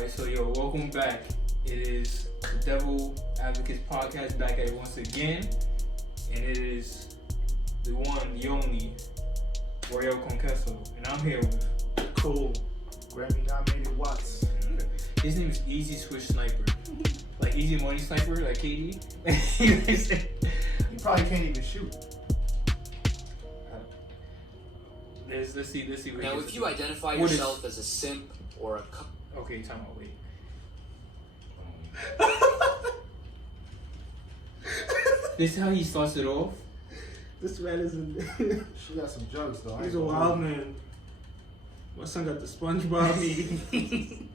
Alright, so welcome back. It is the Devil Advocates podcast back at it once again. And it is the one, the only, Royal Conquesto. And I'm here with Cole, Grammy nominated Watts. His name is Easy Switch Sniper. Like Easy Money Sniper, like KD. He probably can't even shoot. Let's see. Now, if you identify yourself as a simp or a... Okay, time out, wait. This is how he starts it off? This man is she got some drugs though. He's a wild man. My son got the SpongeBob me.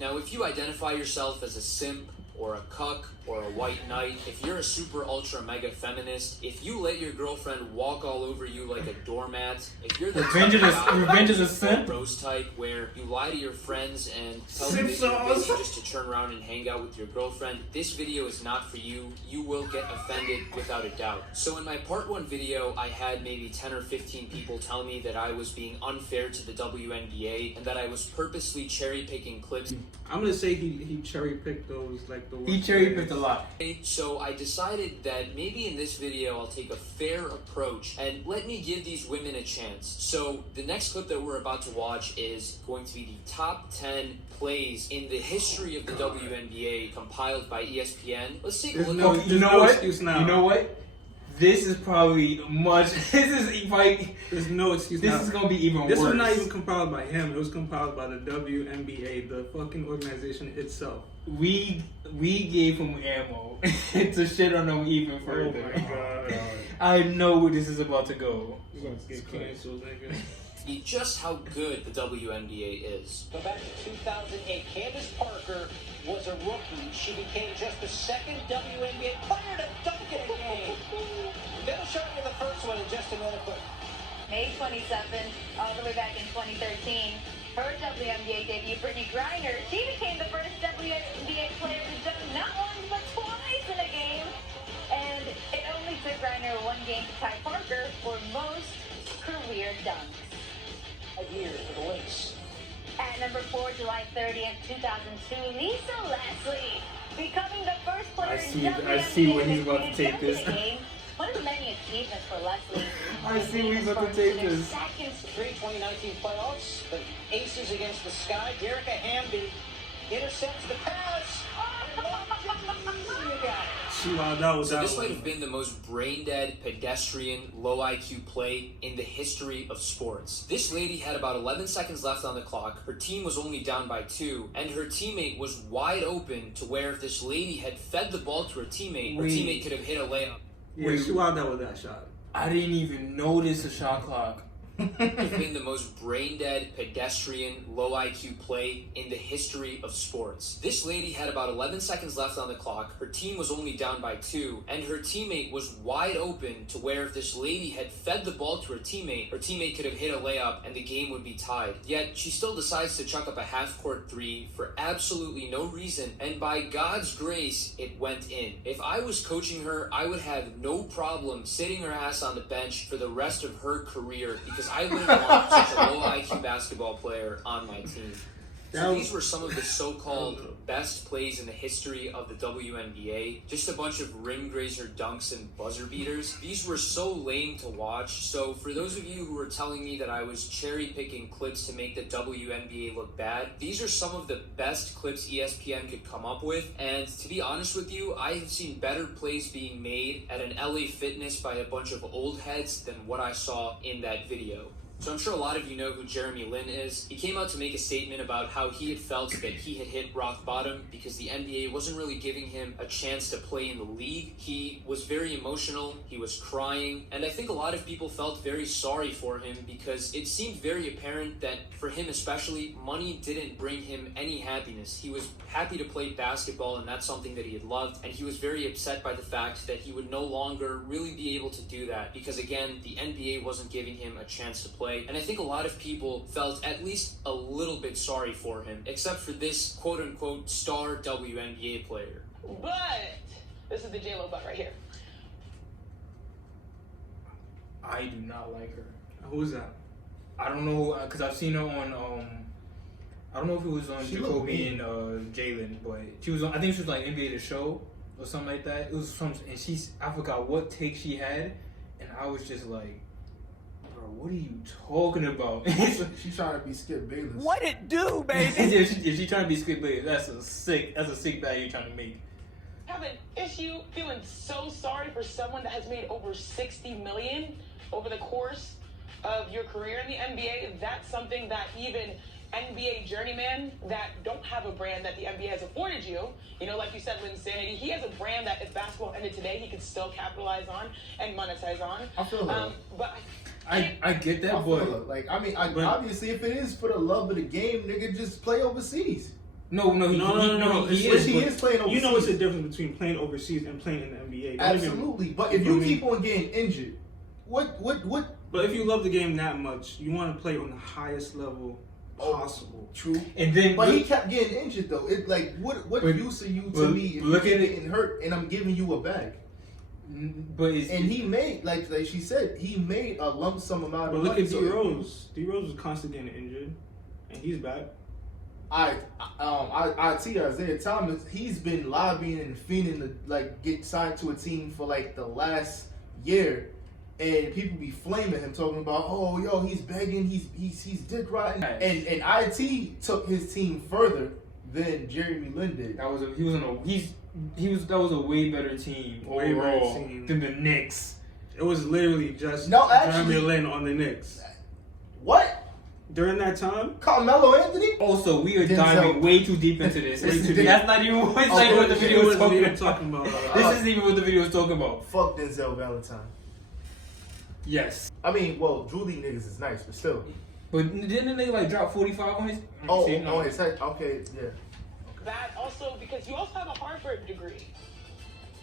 Now, if you identify yourself as a simp or a cuck or a white knight, if you're a super ultra mega feminist, if you let your girlfriend walk all over you like a doormat, if you're the Revenge is a simp? rose type where you lie to your friends and tell them Simp that you're busy sauce. just to turn around and hang out with your girlfriend, this video is not for you. You will get offended without a doubt. So in my part 1 video, I had maybe 10 or 15 people tell me that I was being unfair to the WNBA and that I was purposely cherry picking clips. I'm gonna say he cherry picked those like the. He cherry picked a lot. So I decided that maybe in this video I'll take a fair approach and let me give these women a chance. So the next clip that we're about to watch is going to be the top 10 plays in the history of the WNBA compiled by ESPN. Let's take a look at You know what? Excuse now. You know what? This is probably much. This is like. There's no excuse. This now. is gonna be even This worse. was not even compiled by him. It was compiled by the WNBA, the fucking organization itself. We gave him ammo to shit on him even further. Oh my god. I know where this is about to go. You're gonna get canceled, nigga. just how good the WNBA is. Go back to 2008. Candace Parker was a rookie. She became just the second WNBA player to dunk in a game. They'll show you the first one in just a minute, but May 27th, all the way back in 2013, her WNBA debut, Brittany Griner, she became the first WNBA player to dunk not once but twice in a game. And it only took Griner one game to tie Parker for most career dunks. a year for the Lynx. At number 4, July 30th, 2002, Lisa Leslie becoming the first player I see where he's about to take this. game. One of the many achievements for Leslie. I see where he's about to take this. Second 2019 playoffs, the Aces against the Sky. Derica Hamby intercepts the pass. You got it. She wilded out with So that this one. might have been the most brain-dead, pedestrian, low IQ play in the history of sports. This lady had about 11 seconds left on the clock, her team was only down by 2, and her teammate was wide open to where if this lady had fed the ball to her teammate, her teammate could have hit a layup. Yeah, she wilded out with that shot. I didn't even notice the shot clock. It's been the most brain-dead, pedestrian, low IQ play in the history of sports. This lady had about 11 seconds left on the clock, her team was only down by 2, and her teammate was wide open to where if this lady had fed the ball to her teammate could have hit a layup and the game would be tied. Yet, she still decides to chuck up a half-court 3 for absolutely no reason, and by God's grace, it went in. If I was coaching her, I would have no problem sitting her ass on the bench for the rest of her career because I wouldn't want such a low IQ basketball player on my team. So these were some of the so-called best plays in the history of the WNBA. Just a bunch of rim grazer dunks and buzzer beaters. These were so lame to watch. So for those of you who were telling me that I was cherry picking clips to make the WNBA look bad, these are some of the best clips ESPN could come up with. And to be honest with you, I have seen better plays being made at an LA Fitness by a bunch of old heads than what I saw in that video. So I'm sure a lot of you know who Jeremy Lin is. He came out to make a statement about how he had felt that he had hit rock bottom because the NBA wasn't really giving him a chance to play in the league. He was very emotional, he was crying, and I think a lot of people felt very sorry for him because it seemed very apparent that for him especially, money didn't bring him any happiness. He was happy to play basketball and that's something that he had loved, and he was very upset by the fact that he would no longer really be able to do that because again, the NBA wasn't giving him a chance to play. And I think a lot of people felt at least a little bit sorry for him, except for this quote-unquote star WNBA player. But this is the J-Lo butt right here. I do not like her. Who's that? I don't know, because I've seen her on, I don't know if it was on She Jacoby and Jalen, but she was on, I think she was like NBA The Show or something like that. It was some, and I forgot what take she had, and I was just like, bro, what are you talking about? She trying to be Skip Bayless. What it do, baby? if she trying to be Skip Bayless, that's a sick value you're trying to make. Have an issue feeling so sorry for someone that has made over $60 million over the course of your career in the NBA. That's something that even NBA journeymen that don't have a brand that the NBA has afforded you, you know, like you said, Lin Sanity, he has a brand that if basketball ended today, he could still capitalize on and monetize on. I feel that. But I get that, I feel but it. Like, I mean, obviously, if it is for the love of the game, nigga, just play overseas. no, he is playing overseas. You know what's the difference between playing overseas and playing in the NBA? Don't Absolutely. But if you keep on getting injured, what? But if you love the game that much, you want to play on the highest level possible. True. And then, but he kept getting injured though. It like what use are you to me if you're getting hurt and I'm giving you a bag? But he made like she said, he made a lump sum amount of money. But look at D Rose. D Rose was constantly getting injured, and he's back. I see Isaiah Thomas. He's been lobbying and fiending to like get signed to a team for like the last year, and people be flaming him, talking about, oh yo, he's begging, he's dick riding, and IT took his team further than Jeremy Lin did. That was a way better team overall than the Knicks. It was literally just Jeremy Lin on the Knicks. What? During that time? Carmelo Anthony? Also, we are diving way too deep into this. That's not even what the video was talking about. This isn't even what the video was talking about. Fuck Denzel Valentine. Yes. I mean, well, Drew League niggas is nice, but still. But didn't they like drop 45 on his? On his head? Okay, yeah. that also, because you also have a Harvard degree.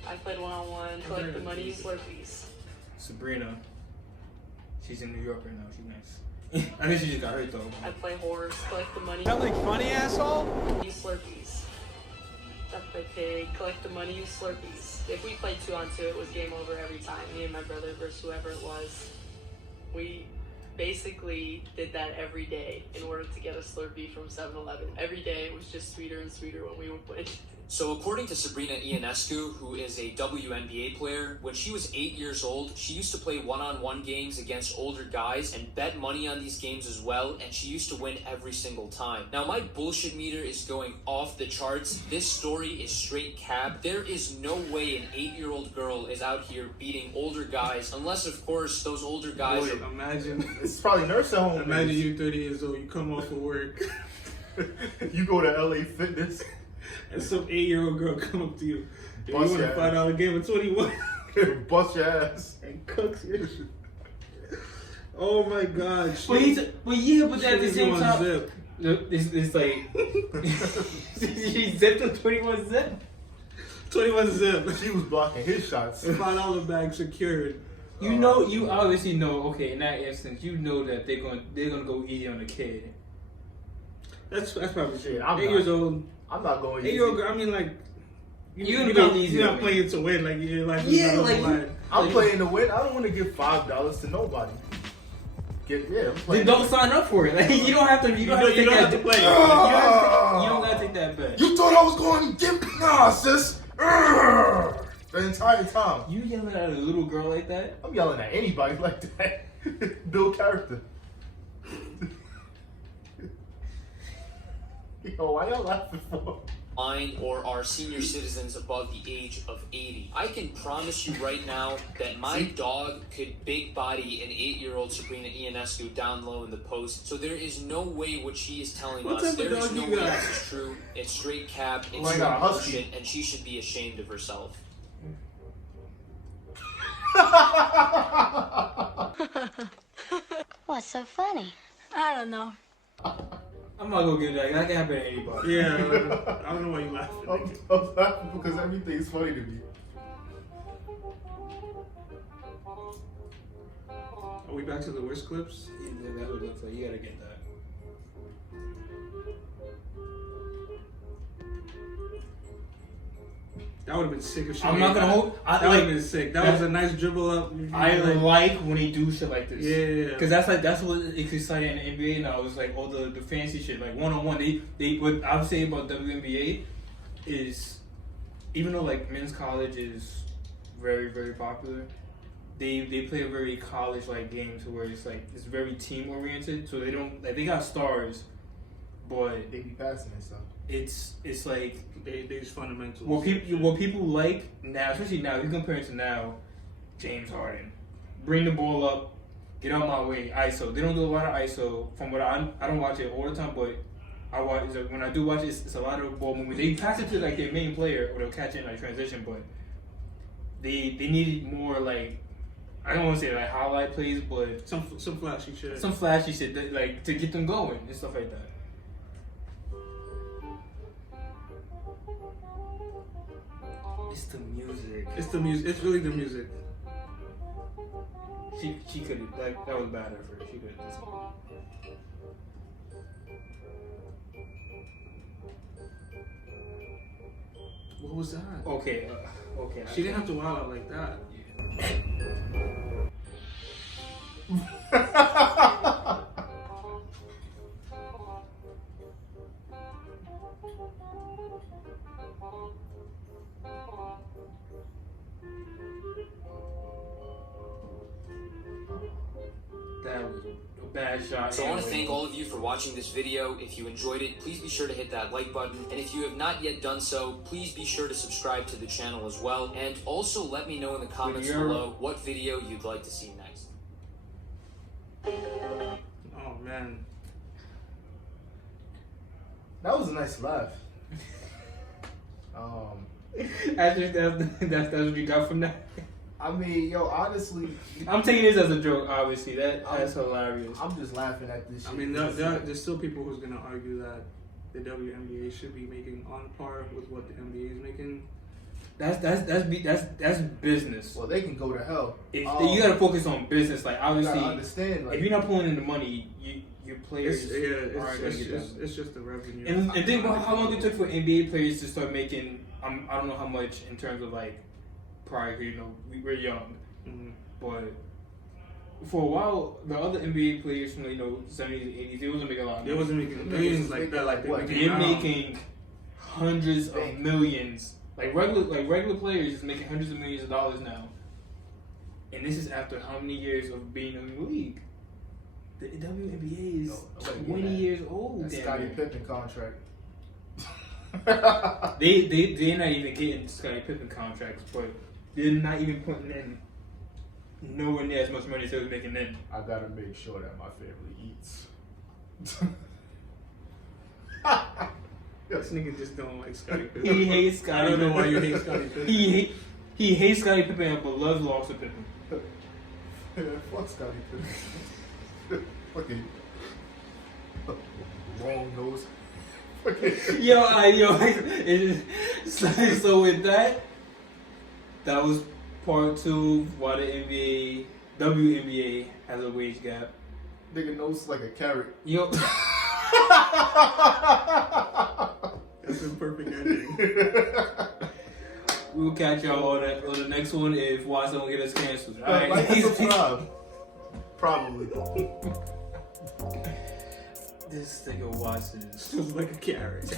I played one-on-one, collect the money, Slurpees. Sabrina. She's in New York right now. She's nice. I think she just got hurt though. I play horse, collect the money. Nothing funny, asshole? Use Slurpees. I play pig, collect the money, use Slurpees. If we played 2-on-2, it was game over every time. Me and my brother versus whoever it was. We basically did that every day in order to get a Slurpee from 7-Eleven. Every day it was just sweeter and sweeter when we would play. So according to Sabrina Ionescu, who is a WNBA player, when she was 8 years old, she used to play one-on-one games against older guys and bet money on these games as well, and she used to win every single time. Now my bullshit meter is going off the charts. This story is straight cap. There is no way an 8-year-old girl is out here beating older guys, unless of course those older guys are... Imagine. It's probably nursing home. Imagine you 30 years old, you come off of work. You go to LA Fitness. And some 8-year-old girl come up to you. You Bust want a your $5 game of 21? Bust your ass. And cooks you. Oh my God. But at the same time, it's like she zipped a 21 zip. 21 zip. She was blocking his shots. $5 bag secured. You obviously know. Okay, in that instance, you know that they're gonna go easy on the kid. That's probably Shit, true. I'm 8 years old. I'm not going easy. 8-year-old girl. I mean, like you're not playing to win. Like your life is not on the line. I'm playing to win. I don't want to give $5 to nobody. I'm playing. Then don't sign up for it. Like you don't have to. You don't have to play. You don't gotta take that bet. You thought I was going to give? Nah, sis. The entire time. You yelling at a little girl like that? I'm yelling at anybody like that. Build character. Yo, why y'all laughing for? or are senior citizens above the age of 80. I can promise you right now that my dog could big body an 8-year-old Sabrina Ionescu down low in the post. So there is no way what she is telling us. There is no way this is true. It's straight cap. It's straight bullshit, and she should be ashamed of herself. What's so funny? I don't know. I'm not gonna get that. That can happen to anybody. Yeah, I don't know why you laughing. I'm laughing because everything's funny to me. Are we back to the worst clips? Yeah, that's what it looks like. You gotta get that. That would have been sick if she. I'm not gonna hold. That would have been sick. That was a nice dribble up. I like when they do shit like this. Yeah. Because that's what is exciting in the NBA now. It's like all the fancy shit, like 1-on-1. They what I would say about WNBA is, even though like men's college is very, very popular, they play a very college like game to where it's like it's very team oriented. So they don't like they got stars, but They be passing and stuff. it's like There's fundamentals. what people like now, especially now, if you compare it to now, James Harden, bring the ball up, get out my way, ISO. They don't do a lot of ISO. From what I don't watch it all the time, but I watch when I do watch it, it's a lot of ball movement. They pass it to like their main player, or they'll catch it in like transition, but they needed more like, I don't want to say like highlight plays, but some flashy shit. some flashy shit that, like to get them going and stuff like that. It's the music. It's the music. It's really the music. She could have, like, that was bad of her. She could have done something. What was that? Okay. She didn't have to wild out like that. That was a bad shot. So I want to thank all of you for watching this video. If you enjoyed it, please be sure to hit that like button. And if you have not yet done so, please be sure to subscribe to the channel as well. And also let me know in the comments below what video you'd like to see next. Oh man. That was a nice laugh. Actually, that's what you got from that. I mean, yo, honestly, I'm taking this as a joke, obviously. That's hilarious. I'm just laughing at this shit. I mean, there's still people who's gonna argue that the WNBA should be making on par with what the NBA is making. That's business. Well, they can go to hell. You gotta focus on business. Like, obviously, you gotta understand. Like, if you're not pulling in the money, your players It's just the revenue. And think about how long it took for NBA players to start making. I don't know how much in terms of like prior. You know, we're young, but for a while, the other NBA players from the 70s and 80s, they wasn't making a lot. They wasn't making millions like that. Like they're making hundreds of millions. Like regular players is making hundreds of millions of dollars now. And this is after how many years of being in the league? The WNBA is 20 years old. That Scottie Pippen contract. They're not even getting Scottie Pippen contracts, but they're not even putting in nowhere near as much money as they was making then. I gotta make sure that my family eats. This nigga just don't like Scottie Pippen. He hates Scottie. I don't know why you hate Scottie Pippen. He hates Scottie Pippen, but loves Lawson Pippen. Fuck Scottie Pippen. Fucking long nose. So with that was part 2 of why the WNBA has a wage gap. Nigga nose like a carrot. Yo. That's a perfect ending. We'll catch y'all on the next one if Watson don't get us canceled. All right. Like subscribe. Probably. This nigga Watson is like a carrot.